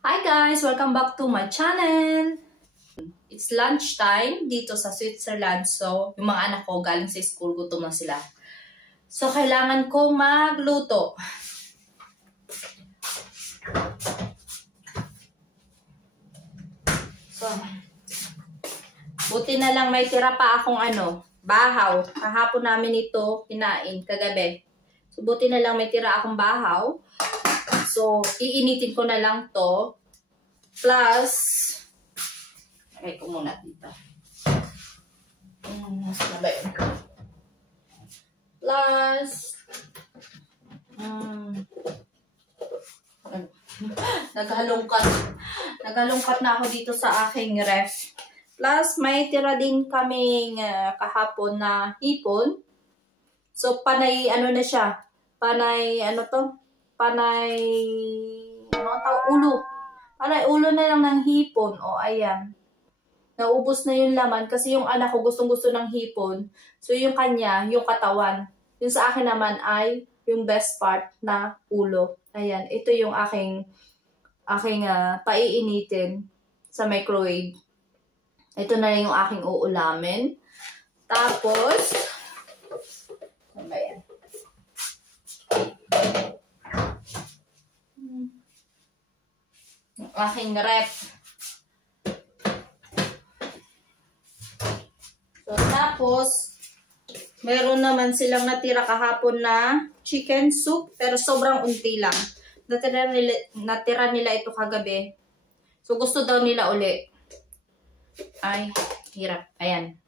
Hi guys! Welcome back to my channel! It's lunchtime dito sa Switzerland. So, yung mga anak ko galing sa school, gutom na sila. So, kailangan kong magluto. So, buti na lang may tira pa akong bahaw. Kahapon namin ito kinain kagabi. So, buti na lang may tira akong bahaw. So, iinitin ko na lang to. Plus, okay ko muna dito. Plus, naghalongkat na ako dito sa aking ref. Plus, may tira din kaming kahapon na hipon. So, panay, na siya? Panay, Panay, ulo. Panay, ulo na lang ng hipon. O, ayan. Naubos na yung laman kasi yung anak ko gustong-gusto ng hipon. So, yung kanya, yung katawan. Yung sa akin naman ay yung best part na ulo. Ayan, ito yung aking paiinitin sa microwave. Ito na yung aking uulamin. Tapos, ano ba yan? Yung aking ref. So, tapos, meron naman silang natira kahapon na chicken soup, pero sobrang unti lang. Natira nila ito kagabi. So, gusto daw nila uli. Ay, hirap. Ayan.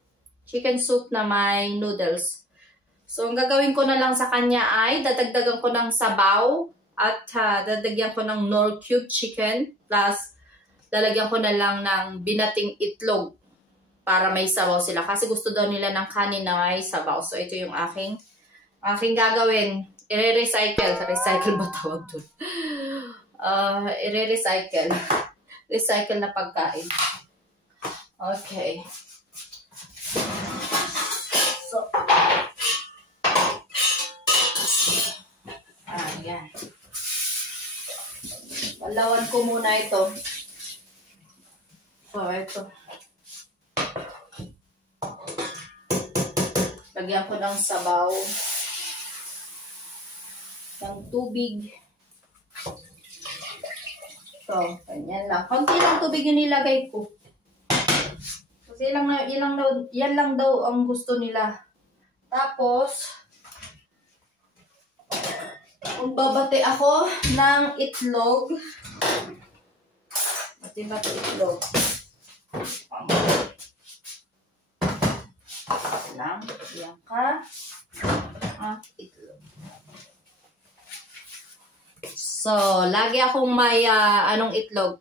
Chicken soup na may noodles. So, ang gagawin ko na lang sa kanya ay dadagdagan ko ng sabaw at dadagyan ko ng Knorr cube chicken plus lalagyan ko na lang ng binating itlog para may sabaw sila. Kasi gusto daw nila ng kanin na may sabaw. So, ito yung aking gagawin. I-recycle. Recycle ba tawag doon? I-recycle. Recycle na pagkain. Okay. So, ayan. Palawan ko muna ito. So, ito. Lagyan ko ng sabaw. Ng tubig. So, ganyan lang. Konti lang tubig yung nilagay ko. Kasi yan lang daw ang gusto nila. Tapos, magbabate ako ng itlog. Bati-bati itlog. Lang. Yan ka. Itlog. So, lagi akong may itlog.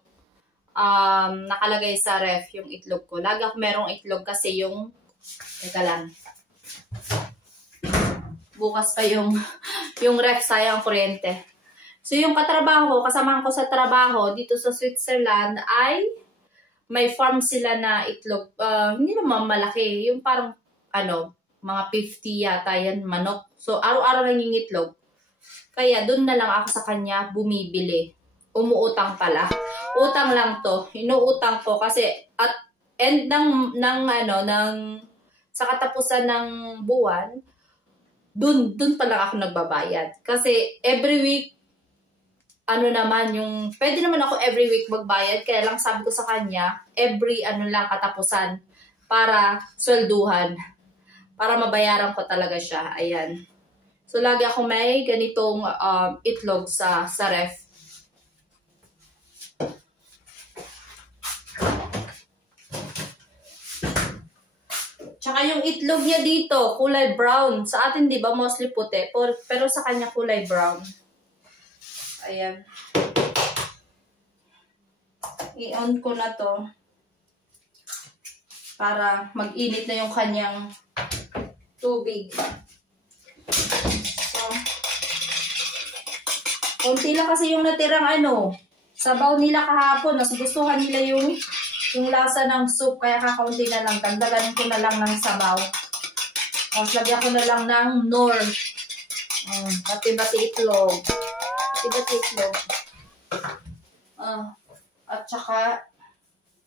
Nakalagay sa ref yung itlog ko. Lagi ako merong itlog kasi yung teka lang. Bukas pa yung ref, sayang kuryente. So, yung katrabaho, kasamahan ko sa trabaho dito sa Switzerland ay may farm sila na itlog. Hindi naman malaki. Yung parang, mga 50 yata yan, manok. So, araw-araw lang yung itlog. Kaya, dun na lang ako sa kanya bumibili. Umuutang pala. Utang lang to. Inuutang ko kasi at end sa katapusan ng buwan, dun pa lang ako nagbabayad. Kasi every week, pwede naman ako every week magbayad. Kaya lang sabi ko sa kanya, every katapusan para swelduhan. Para mabayaran ko talaga siya. Ayan. So, lagi ako may ganitong itlog sa ref. Tsaka yung itlog niya dito, kulay brown. Sa atin, di ba, mostly puti. Pero sa kanya, kulay brown. Ayan. I-on ko na to. Para mag-init na yung kanyang tubig. So, konti lang kasi yung natirang sabaw nila kahapon. Nagustuhan nila yung lasa ng soup, kaya kakaunti na lang. Dagdagan ko na lang ng sabaw. Tapos lagyan ko na lang ng Knorr. Bati-bati itlog. Bati-bati itlog. At saka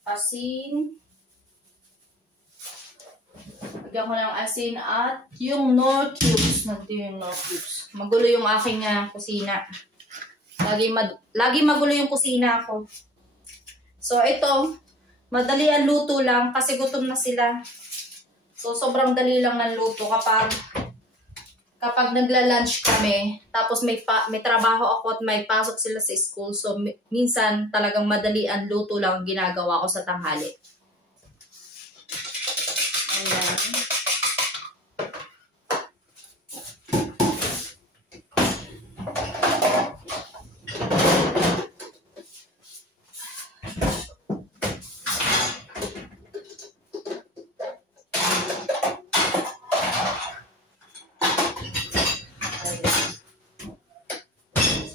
asin. Lagyan ko ng asin at yung Knorr cubes. Nandiyo yung Knorr cubes. Magulo yung aking kusina. Lagi magulo yung kusina ko. So ito, madali ang luto lang kasi gutom na sila. So sobrang dali lang ng luto kapag nagla-lunch kami, tapos may trabaho ako at may pasok sila sa school. So minsan talagang madali ang luto lang ginagawa ko sa tanghali. Ayan.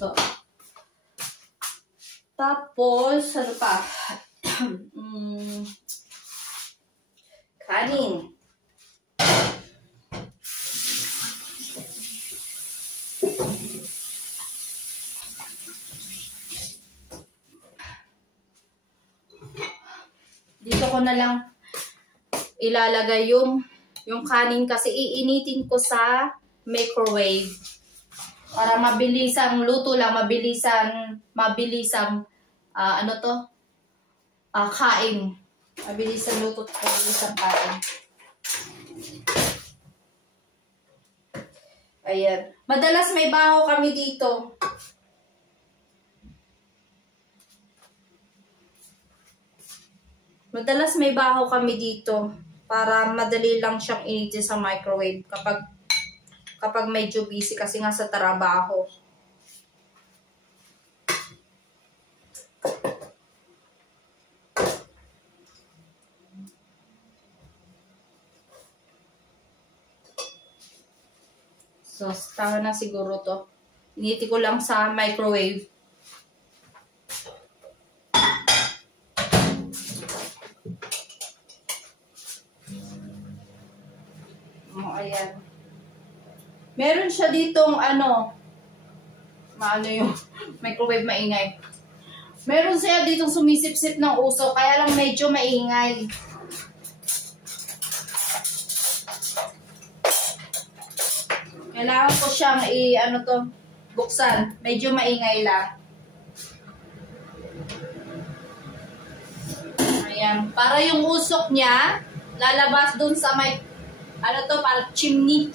So, tapos, ano pa? Kanin. Dito ko na lang ilalagay yung kanin kasi iinitin ko sa microwave. Para mabilisang luto lang, mabilisang kain. Mabilisang luto at mabilisang kain. Ayan. Madalas may baho kami dito. Madalas may baho kami dito para madali lang siyang initin sa microwave kapag medyo busy kasi nga sa trabaho. So, tama na siguro to. Initi ko lang sa microwave. Ayan. Meron siya ditong yung microwave maingay. Meron siya ditong sumisip-sip ng usok, kaya lang medyo maingay. Kailangan ko siyang buksan. Medyo maingay lang. Ayan. Para yung usok niya, lalabas dun sa may, parang chimney.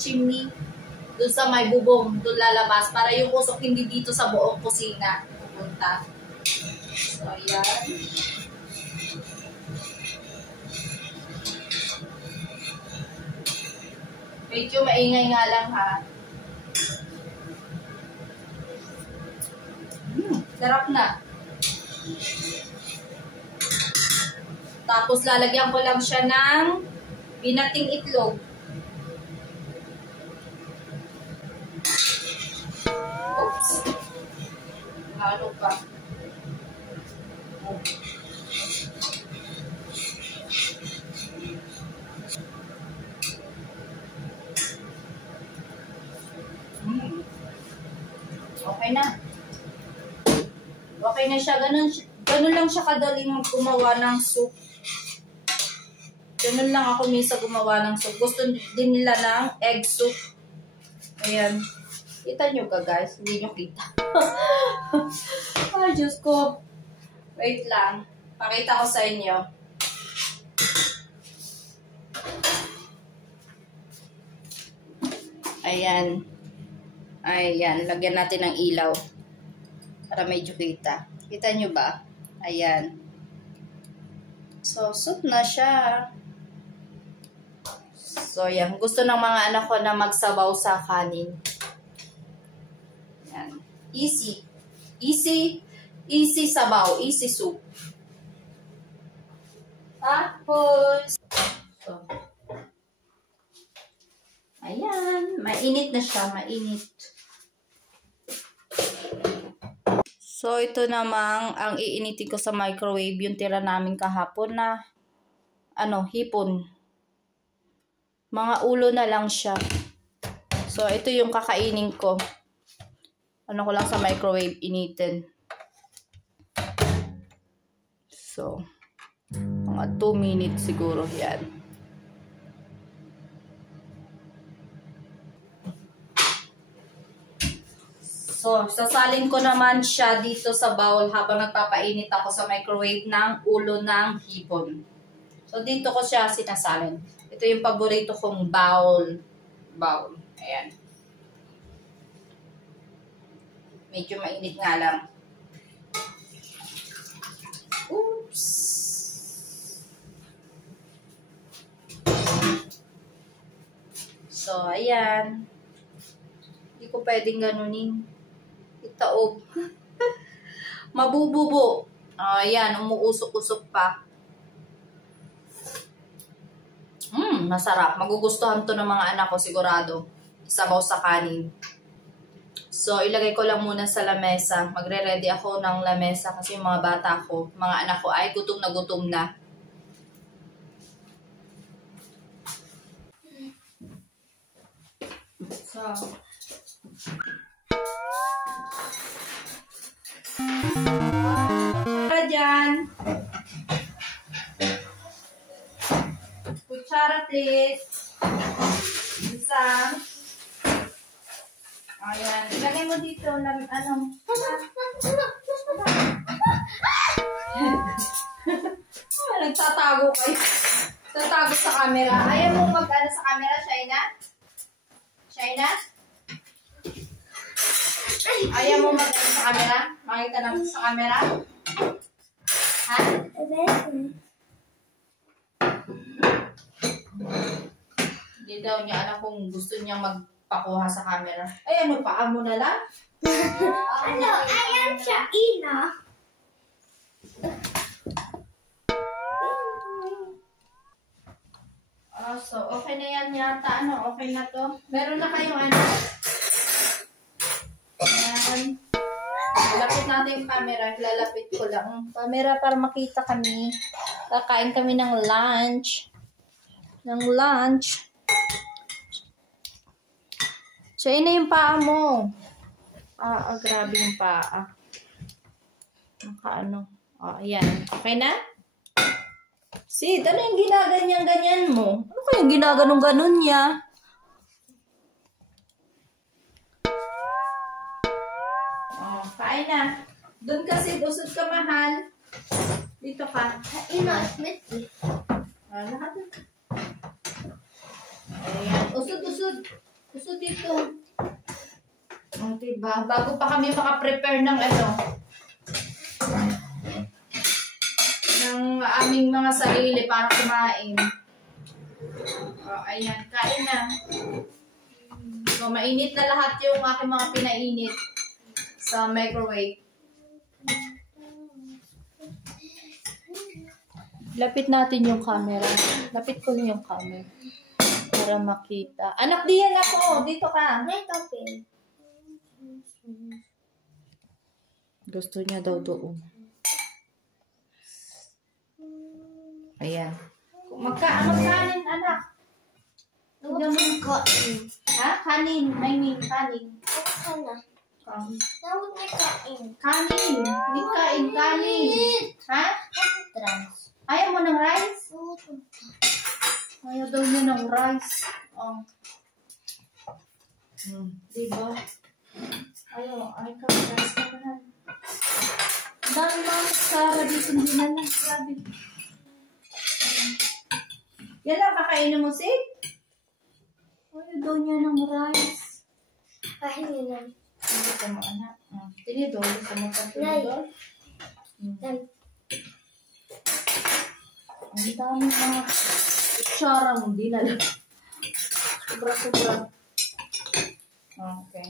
Dun sa may bubong, dun lalabas. Para yung usok hindi dito sa buong kusina pupunta. So, ayan. Medyo maingay nga lang ha. Sarap na. Tapos lalagyan ko lang siya ng binating itlog. Oops. Halo pa. Okay na. Okay na siya. Ganun lang siya kadaling gumawa ng soup. Ganun lang ako minsan gumawa ng soup. Gusto din nila ng egg soup. Ayan. Kita nyo ka guys? Hindi nyo kita. Ay, Diyos ko. Wait lang. Pakita ko sa inyo. Ayan. Ayan. Lagyan natin ng ilaw. Para medyo kita. Kita nyo ba? Ayan. So, soup na siya. So, yan. Gusto ng mga anak ko na magsabaw sa kanin. Yan. Easy. Easy sabaw. Easy soup. Tapos, so, ayan. Mainit na siya. Mainit. So, ito namang ang iinitin ko sa microwave. Yung tira namin kahapon na hipon. Mga ulo na lang siya. So, ito yung kakainin ko. Ko lang sa microwave initin. So, mga 2 minutes siguro yan. So, sasalin ko naman siya dito sa bowl habang nagpapainit ako sa microwave ng ulo ng hipon. So, dito ko siya sinasalin. Ito yung paborito kong bowl. Ayan. Medyo mainit nga lang. Oops! So, ayan. Hindi ko pwedeng ganunin. Itaob. Mabububo. Ayan, umuusok-usok pa. Masarap. Magugustuhan to ng mga anak ko sigurado. Isabaw sa kanin. So, ilagay ko lang muna sa lamesa. Magre-ready ako ng lamesa kasi yung mga bata ko, mga anak ko ay gutom na gutom na. So, kutsara dyan. Kutsara please. Isa. Ayan. Ilagay mo dito. Nagtatago kayo. Tatago sa camera. Ayaw mo mag-ano sa camera, Shaina? Shaina? Ayaw mo mag-ano sa camera? Makita lang sa camera? Ha? Hindi daw niya alam kung gusto niya magpakuha sa camera. Ay, ano, paa mo na lang? Ano, ayan siya, Ina. So, okay na yan yata. Ano, okay na to. Meron na kayong ano? Ayan. Lapit natin yung camera. Lalapit ko lang. Camera para makita kami. Kakain kami ng lunch. So, yun na yung paa mo. Grabe yung paa. Nakaano. Ayan. Okay na? Sid, ano yung ginaganyan-ganyan mo? Ano kayong ginaganong-ganon niya? Kain na. Doon kasi, usod ka, mahal. Dito ka. Ina, Smith. Lahat na. Ayan. Usod. Usod dito. Diba? Bago pa kami makaprepare ng ng aming mga sarili para kumain. Ayan, kain na. So, mainit na lahat yung aking mga pinainit sa microwave. Lapit natin yung camera. Lapit ko yung camera para makita. Anak, diyan ako. Dito ka. May topping. Gusto niya daw doon. Ayan. Magkanin, anak. Huwag kain. Ha? Kanin. I mean, kanin. Huwag ka na. Huwag na kain. Kanin. Hindi kain, kanin. Ha? Trans. Ayaw mo ng rice? Ayaw daw niya ng rice. Diba? Ay ka, rice ka pa na. Dami mga magsara dito, hindi na lang. Grabe. Yan lang, kakainin mo, Sid? Ayaw daw niya ng rice. Kainin lang. Gusto mo, anak? Tinidor, gusto mo pa tinidor? Ang dami mga kutsarang dinala. Sobra-sobra. Okay.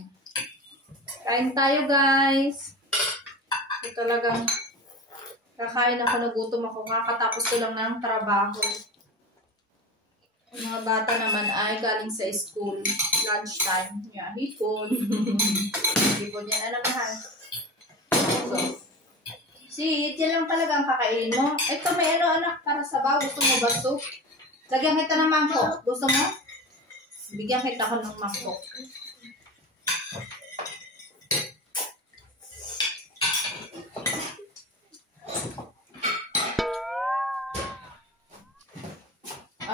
Kain tayo, guys. Ito talagang kakain ako, nagutom ako. Kakatapos ko lang ng trabaho. Yung mga bata naman ay galing sa school. Lunchtime. Yeah, hipon. Hipon yan na naman. So, see, yan lang talaga ang kakainin mo. Ito may anak, para sabaw. Gusto mo ba soup? Lagyan kita ng mangkok. Gusto mo? Bigyan kita ko ng mangkok.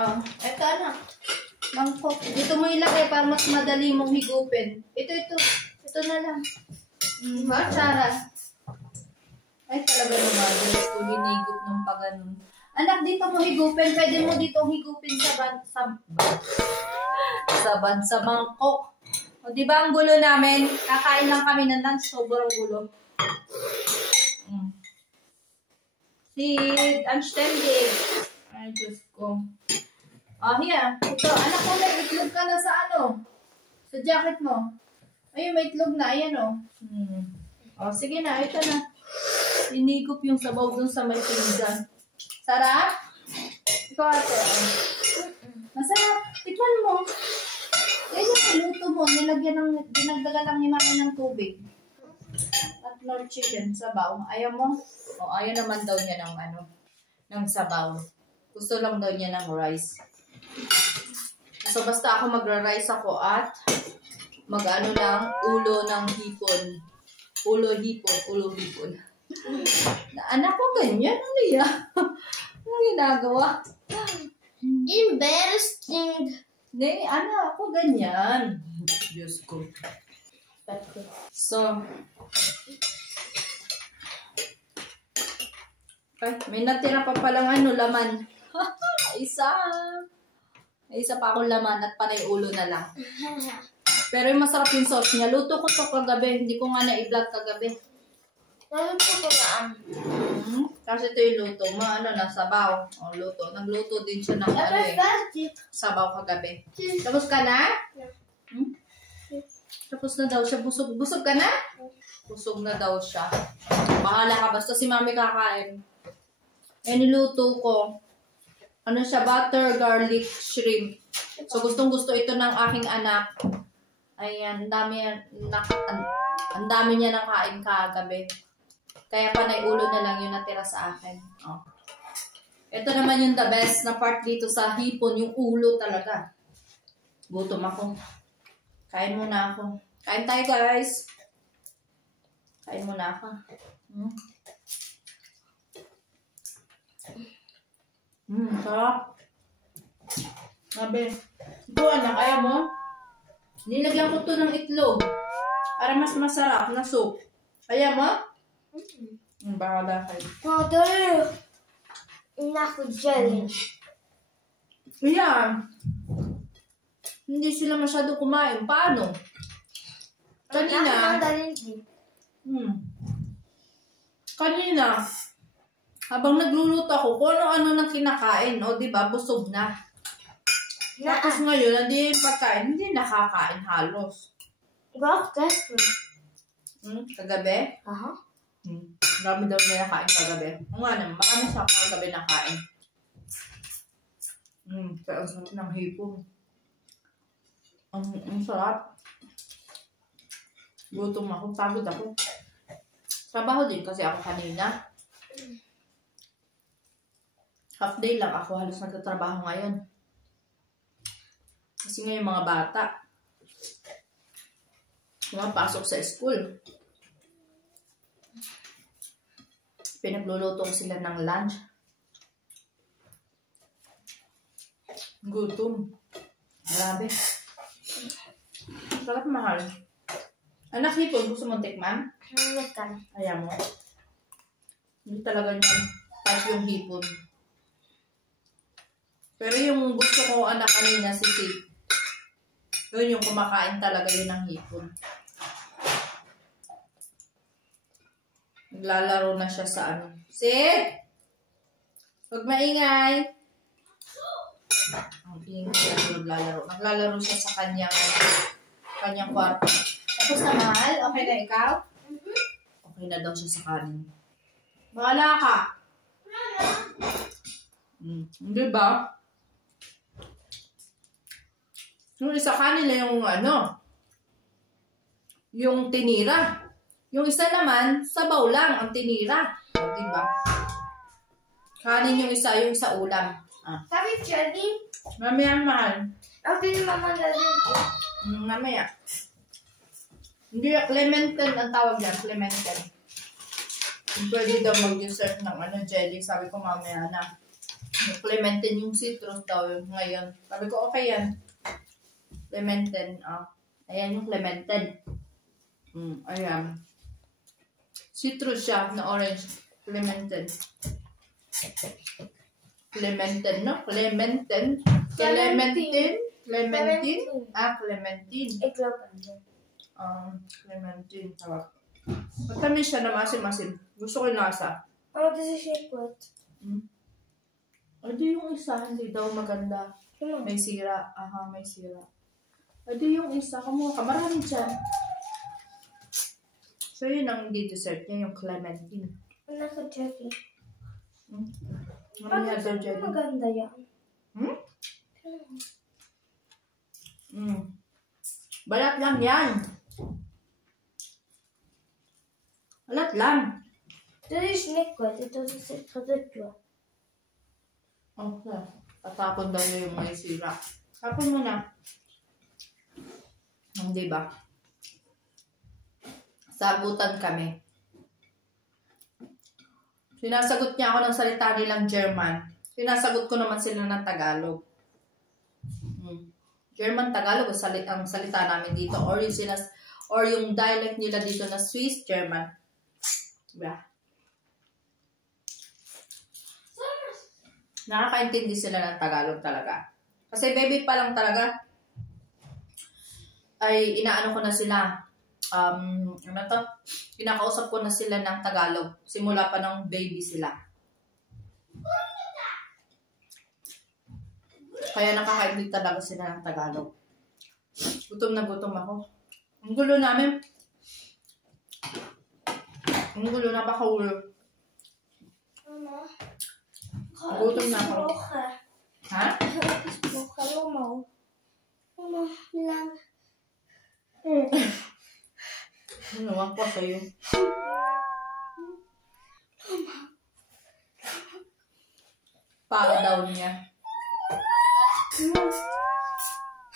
Oh, eto anak. Mangkok. Dito mo ilagay para mas madali mong higupin. Ito. Ito na lang. Tsara. Ay, talaga naman. Diyos ko, hinigup ng paganon. Anak, dito mo higupin. Pwede mo dito higupin sa mangkok. O, di ba ang gulo namin? Kakain lang kami ng lunch. Sobrang gulo. Sit. Anständig. Ay, Diyos ko. Here. Ito. Anak ko, may itlog ka na sa ano? Sa jacket mo. Ayun, may itlog na. Ayan, o. Sige na. Ito na. Inigop yung sabaw dun sa may pinggan. Sarap? Ikaw ate. Masarap. Tikman mo. Yan yung niluto mo. Dinagdagan lang ni mami ng tubig. At Lord chicken, sabaw. Ayaw mo? Ayaw naman daw niya ng sabaw. Gusto lang daw niya ng rice. So, basta ako magra-rice ako at mag-ano lang, ulo ng hipon. Ulo hipon. Anak ko ganyan, ano yan? Ano ginagawa? Embarrassing. Anak ko ganyan. Diyos ko. So, may natira pa palang laman. Isa pa akong laman at panay ulo na lang. Pero yung masarap yung sauce niya. Luto ko to kagabi. Hindi ko nga na-i-vlog kagabi. Naluto ko na Kasi ito yung luto. Sabaw. Luto. Nagluto din siya ng sabaw kagabi. Tapos ka na? Tapos na daw siya. Busog ka na? Busog na daw siya. Bahala ka. Basta si mami kakain. Niluto ko. Siya? Butter garlic shrimp. So, gustong-gusto ito ng aking anak. Ayan. Ang dami niya nakain kagabi. Kaya panay ulo na lang yung natira sa akin. Ito naman yung the best na part dito sa hipon, yung ulo talaga. Gutom ako. Kain muna ako. Kain tayo, guys. Kain muna ako. Sarap. Sabi. Ito, anak, kaya mo? Nilagyan ko to ng itlog. Para mas masarap na soup. Kaya mo? Bahala kayo. Mother, naku jelly. Ayan. Hindi sila masyado kumain. Paano? Kanina. Kanina. Habang nagluluto ako, kung ano-ano nang kinakain. O, diba? Busog na. Tapos ngayon, hindi pagkain. Hindi nakakain halos. Bakit? Kagabi? Aha. Dami daw niya nakain kagabi. Ang nga naman, marami sa kagabi nakain. Pero ang sarap ng hipon. Ang sarap. Gutom ako, pagod ako. Trabaho din kasi ako kanina. Half day lang ako, halos nagtatrabaho ngayon. Kasi ngayon mga bata, pasok sa school. Pinagluluto ko sila ng lunch. Gutom. Grabe. Sarap mahal. Anak hipon, gusto mong tikman? Ayaw mo. Hindi talaga niyan. Type yung hipon. Pero yung gusto ko anak kanina si Sid. Yun yung kumakain talaga yun ng hipon. Naglalaro na siya sa Sid! Huwag maingay! Ang ingay siya naglalaro. Naglalaro siya sa kanyang kwarto. Tapos na mahal? Okay na ikaw? Okay na daw siya sa kanin. Bahala ka! Hindi ba? Yung isa kanila yung tinira. Yung isa naman, sabaw lang ang tinira. Diba? Kanin yung isa ulam. Sabi jelly? Mamaya mahal. Okay ni mama na rin. Mamaya. Hindi, Clementine ang tawag yan. Clementine. Pwede daw mag-dessert ng jelly. Sabi ko mamaya na. Clementine yung citrus daw ngayon. Sabi ko, okay yan. Clementine. Ayan yung Clementine. Ayan. Citrus siya na orange. Clementine. Clementine, no? Clementine. Clementine. Clementine. Clementine. Clementine. Tawag. Matamis siya na masim-masim. Gusto ko yung lasa. This is chocolate. Ado yung isa, hindi daw maganda. May sira. May sira. Ado yung isa, kumuha ka. Marami dyan. So, yun ang dessert niya, yung Clementine. Nasa jelly. Mamaya daw jelly. Maganda yan. Balat lang yan. Balat lang. This is liquid. It doesn't sit for the drawer. Okay. Tatapon daw niya yung may sira. Tapon mo na. Hindi ba? Sagutan kami. Sinasagot niya ako ng salita nilang German. Sinasagot ko naman sila ng Tagalog. German, Tagalog ang salita namin dito. Or yung dialect nila dito na Swiss, German. Diba? Nakakaintindi sila ng Tagalog talaga. Kasi baby pa lang talaga, ay inaano ko na sila. Kinakausap ko na sila ng Tagalog. Simula pa ng baby sila. Kaya nakakaintindi talaga sila ng Tagalog. Gutom na gutom ako. Ang gulo namin. Ang gulo, napakaulo. Gutom na ako. Ha? Nawan ko sa'yo. Para daw niya.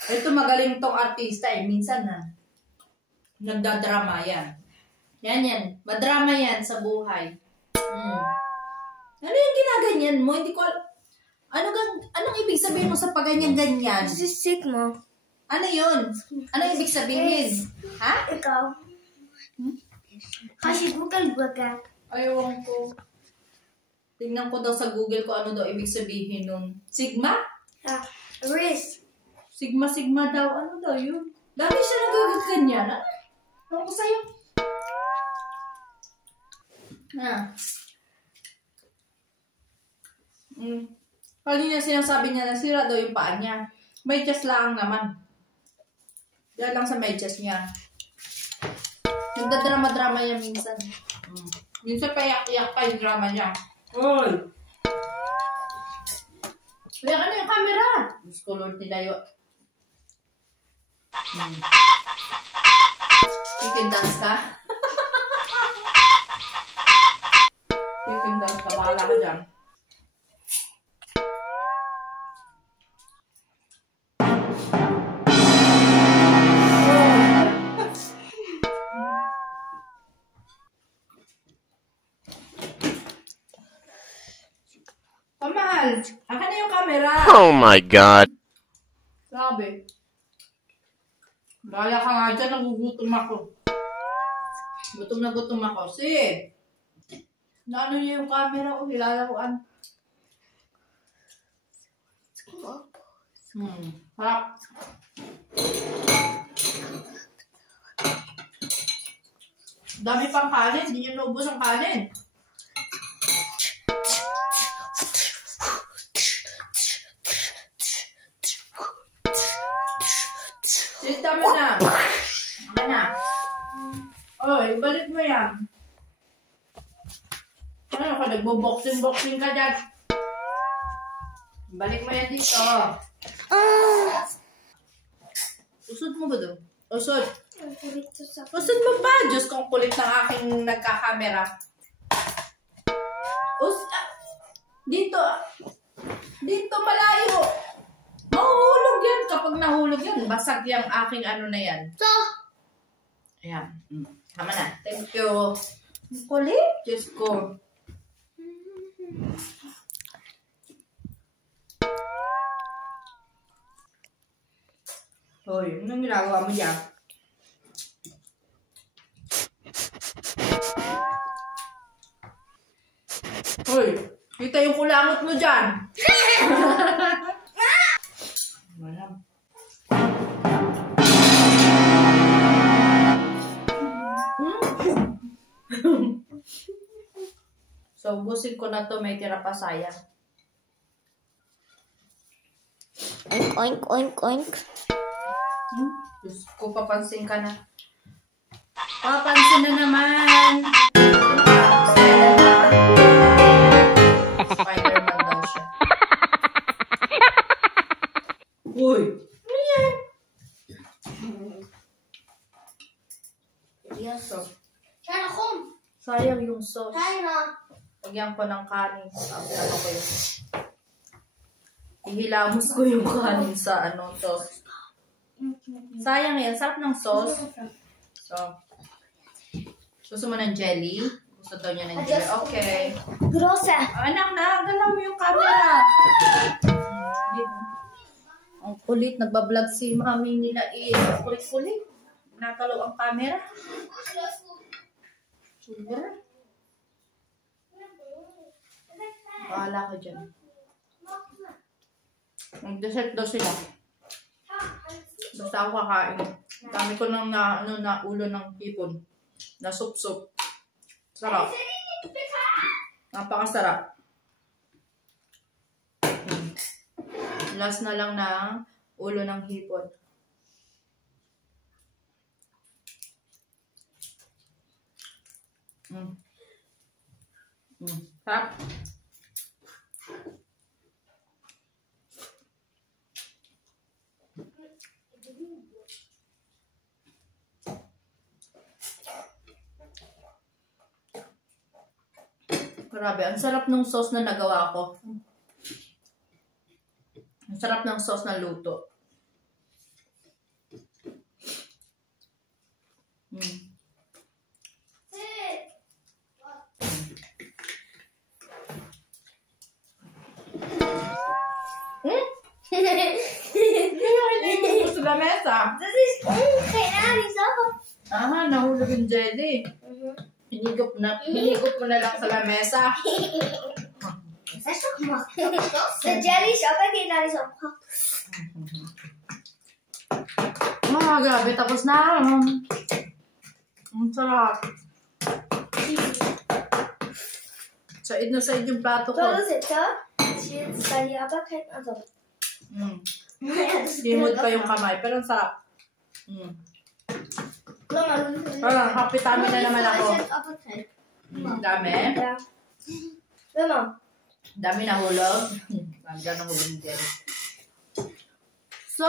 Ito magaling tong artista minsan nagdadrama yan. Yan. Madrama yan sa buhay. Ano yung ginaganyan mo? Hindi ko anong ibig sabihin mo sa paganyan-ganyan? This is Sigma. Ano yun? Anong ibig sabihin? Ha? Ikaw. Kasi bugal-bugal. Ayaw ko. Tingnan ko daw sa Google kung ano daw ibig sabihin nun. Sigma? Wrist. Sigma daw. Ano daw yun? Dami siya nagaganyan. Ano ko sa'yo? Kanina sinasabi niya na sira daw yung paa niya. Medyas lang naman. Yan lang sa medyas niya. Nagdadrama-drama yan minsan. Minsan pa iyak-iyak pa yung drama niya. Uy! Kaya ano yung camera? Gusto Lord nila yun. Chicken dance ka? Chicken dance ka. Bahala ka dyan. Pamahal, akin na yung camera. Oh my God. Sabi. Gaya ka nga dyan, nagugutom ako. Gutom na gutom ako. Sige. Naano niya yung camera ko, nilalaruan. Harap. Dami pang kanin, hindi niyo naubos ang kanin. Sita mo na. Ano na? Oy, balik mo yan. Ano ka, nagbo-boxing ka dyan. Balik mo yan dito. Usod mo ba doon? Usod. Usod mo ba? Diyos kong kulit ng aking nagkakamera. Dito. Dito malayo. Mahulog yan. Kapag nahulog yan, basag yung aking ano na yan. So, ayan. Tama na. Thank you. Kulit. Diyos ko. Hoy, anong ginagawa mo dyan? Hoy, kita yung kulangot mo dyan. Malam. So, ubusin ko na to, may tira pa sayang. Oink, oink, oink, oink. Diyos ko, papansin ka na. Papansin na naman. Spider-Man daw siya. Uy! Ano yan? So, Sana kom. sayang yung sauce. Sana. Lagyan ko ng kanin. Ano ko yun? Ihilamos ko yung kanin sa sauce. Sayang yan. Sarap ng sauce. So, gusto mo ng jelly? Gusto daw niya ng jelly. Okay. Grosa. Anak na, galaw mo yung camera. Ang kulit. Nagbablog si mami nila. Kulit-kulit. Nakalaw ang camera. Super. Bahala ka dyan. Nag-dessert daw sila. Basta ako kakain. Dami ko ng na ulo ng hipon. Na sup-sup. Sarap. Napakasarap. Last na lang ng ulo ng hipon. Sarap. Grabe, ang sarap ng sauce na nagawa ko. Ang sarap ng sauce na luto. Sa lamesa. Das ist keine Sache. Aha, nahulog yung jelly. Hinigop mo na lang sa lamesa. Das ist doch gemacht. Der Jelly ist aber geht da nicht so. Grabe, tapos na. Ang sarap. Said na said yung plato ko. So, das ist ja. Jetzt bei dir aber kein also. Simod pa yung kamay, pero ang sarap. Parang happy tummy na naman ako. Dami. Dami nahulog. Hanggang nahulog din. So,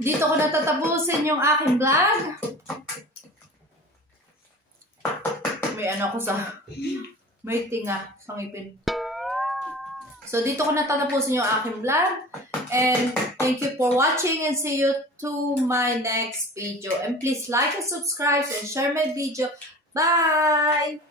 dito ko natatapusin yung aking vlog. May ako may tinga sa ngipin. So, dito ko natatapusin yung aking vlog. And thank you for watching and see you to my next video. And please like and subscribe and share my video. Bye!